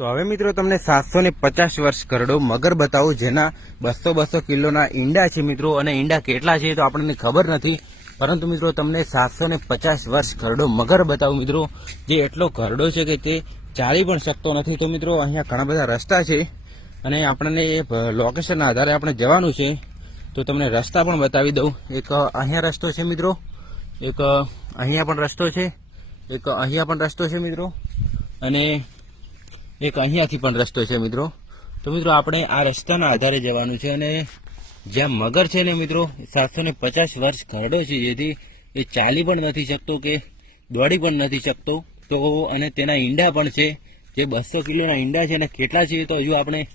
તો હવે મિત્રો તમને સાતસો ને પચાસ વર્ષ કરડો મગર બતાવું જેના બસો બસો કિલોના ઈંડા છે મિત્રો અને ઈંડા કેટલા છે તો આપણને ખબર નથી. પરંતુ મિત્રો તમને સાતસો ને પચાસ વર્ષ કરડો મગર બતાવું મિત્રો. જે એટલો કરડો છે કે તે ચાલી પણ શકતો નથી. તો મિત્રો અહીંયા ઘણા બધા રસ્તા છે અને આપણને એ લોકેશનના આધારે આપણે જવાનું છે. તો તમને રસ્તા પણ બતાવી દઉં. એક અહીંયા રસ્તો છે મિત્રો. એક અહીંયા પણ રસ્તો છે. એક અહીંયા પણ રસ્તો છે મિત્રો. અને એક અહીંયાથી પણ રસ્તો છે, મિત્રો. તો મિત્રો, આપણે આ રસ્તાના આધારે જવાનું છે અને જ્યાં મગર છે ને, મિત્રો સાતસો પચાસ વર્ષ ઘરડો છે, જેથી એ ચાલી પણ નથી શકતો કે દોડી પણ નથી શકતો. તો અને તેના ઈંડા પણ છે. જે બસો કિલોના ઈંડા છે અને કેટલા છે તો હજુ આપણે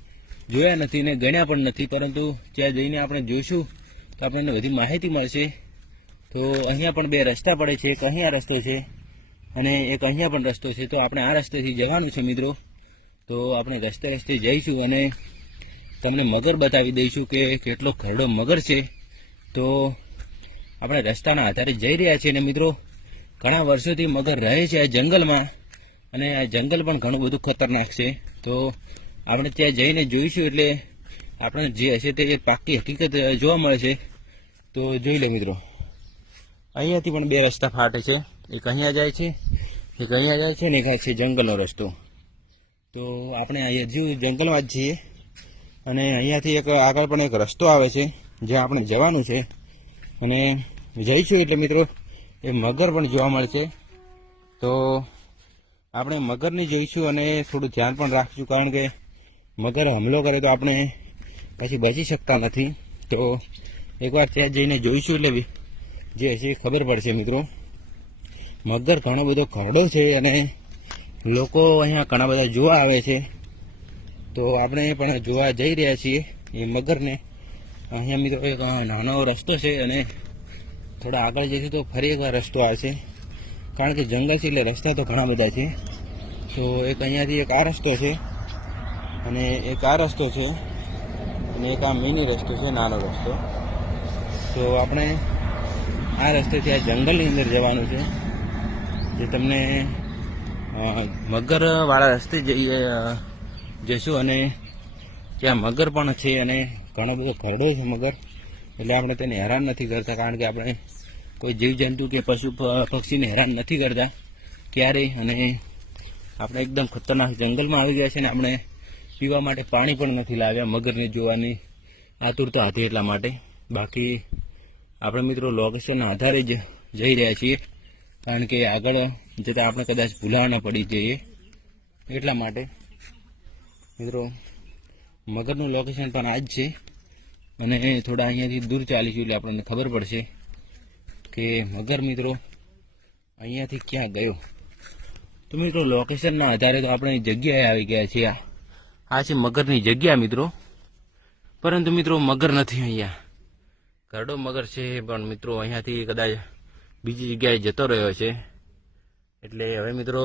જોયા નથી ને ગણ્યા પણ નથી. પરંતુ ત્યાં જઈને આપણે જોઈશું તો આપણને બધી માહિતી મળશે. તો અહીંયા પણ બે રસ્તા પડે છે. એક અહીંયા રસ્તો છે અને એક અહીંયા પણ રસ્તો છે. તો આપણે આ રસ્તેથી જવાનું છે, મિત્રો. તો આપણે રસ્તે રસ્તે જઈશું અને તમને મગર બતાવી દઈશું કે કેટલો ખરડો મગર છે. તો આપણે રસ્તાના આધારે જઈ રહ્યા છીએ અને મિત્રો, ઘણા વર્ષોથી મગર રહે છે આ જંગલમાં અને આ જંગલ પણ ઘણું બધું ખતરનાક છે. તો આપણે ત્યાં જઈને જોઈશું એટલે આપણે જે હશે તે પાકી હકીકત જોવા મળે છે. તો જોઈ લે મિત્રો, અહીંયાથી પણ બે રસ્તા ફાટે છે. એક અહીંયા જાય છે, એક અહીંયા જાય છે ને એક છે જંગલનો રસ્તો. તો આપણે હજુ જંગલમાં જ છીએ. અને અહીંયાથી એક આગળ પણ એક રસ્તો આવે છે, જ્યાં આપણે જવાનું છે. અને જઈશું એટલે મિત્રો, એ મગર પણ જોવા મળશે. તો આપણે મગરને જોઈશું અને થોડું ધ્યાન પણ રાખશું, કારણ કે મગર હુમલો કરે તો આપણે પછી બચી શકતા નથી. તો એકવાર ત્યાં જઈને જોઈશું એટલે જે હશે ખબર પડશે મિત્રો. મગર ઘણો બધો ઘરડો છે અને લોકો અહીંયા ઘણા બધા જોવા આવે છે. તો આપણે પણ જોવા જઈ રહ્યા છીએ એ મગરને. અહીંયા મિત્રો એક નાનો રસ્તો છે અને થોડા આગળ જઈશું તો ફરી એક રસ્તો આવશે કારણ કે જંગલ છે એટલે રસ્તા તો ઘણા બધા છે. તો એક અહીંયાથી એક આ રસ્તો છે અને એક આ રસ્તો છે અને એક આ મિની રસ્તો છે, નાનો રસ્તો. તો આપણે આ રસ્તેથી આ જંગલની અંદર જવાનું છે. જે તમને મગરવાળા રસ્તે જઈએ જઈશું અને ત્યાં મગર પણ છે અને ઘણો બધો ઘરડો છે મગર. એટલે આપણે તેને હેરાન નથી કરતા, કારણ કે આપણે કોઈ જીવજંતુ કે પશુ પક્ષીને હેરાન નથી કરતા ક્યારેય. અને આપણે એકદમ ખતરનાક જંગલમાં આવી ગયા છે ને આપણે પીવા માટે પાણી પણ નથી લાવ્યા મગરને જોવાની આતુરતા હતી એટલા માટે. બાકી આપણે મિત્રો લોકેશનના આધારે જ જઈ રહ્યા છીએ, કારણ કે આગળ જતાં આપણે કદાચ ભૂલા ન પડી જઈએ. એટલા માટે મિત્રો, મગરનું લોકેશન પણ આ જ છે. અને થોડા અહીંયાથી દૂર ચાલીશું એટલે આપણને ખબર પડશે કે મગર મિત્રો અહીંયાથી ક્યાં ગયો. તો મિત્રો લોકેશનના આધારે તો આપણે જગ્યાએ આવી ગયા છીએ. આ આ છે મગરની જગ્યા મિત્રો. પરંતુ મિત્રો, મગર નથી અહીંયા. ઘરડો મગર છે, પણ મિત્રો અહીંયાથી કદાચ બીજી જગ્યાએ જતો રહ્યો છે. એટલે હવે મિત્રો,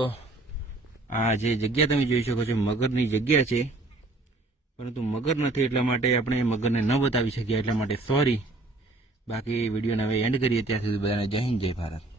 આ જે જગ્યા તમે જોઈ શકો છો, મગરની જગ્યા છે. પરંતુ મગર નથી એટલા માટે આપણે મગરને ન બતાવી શક્યા એટલા માટે સોરી બાકી વિડીયોને હવે એન્ડ કરીએ, ત્યાં સુધી બધાને જય હિન્દ, જય ભારત.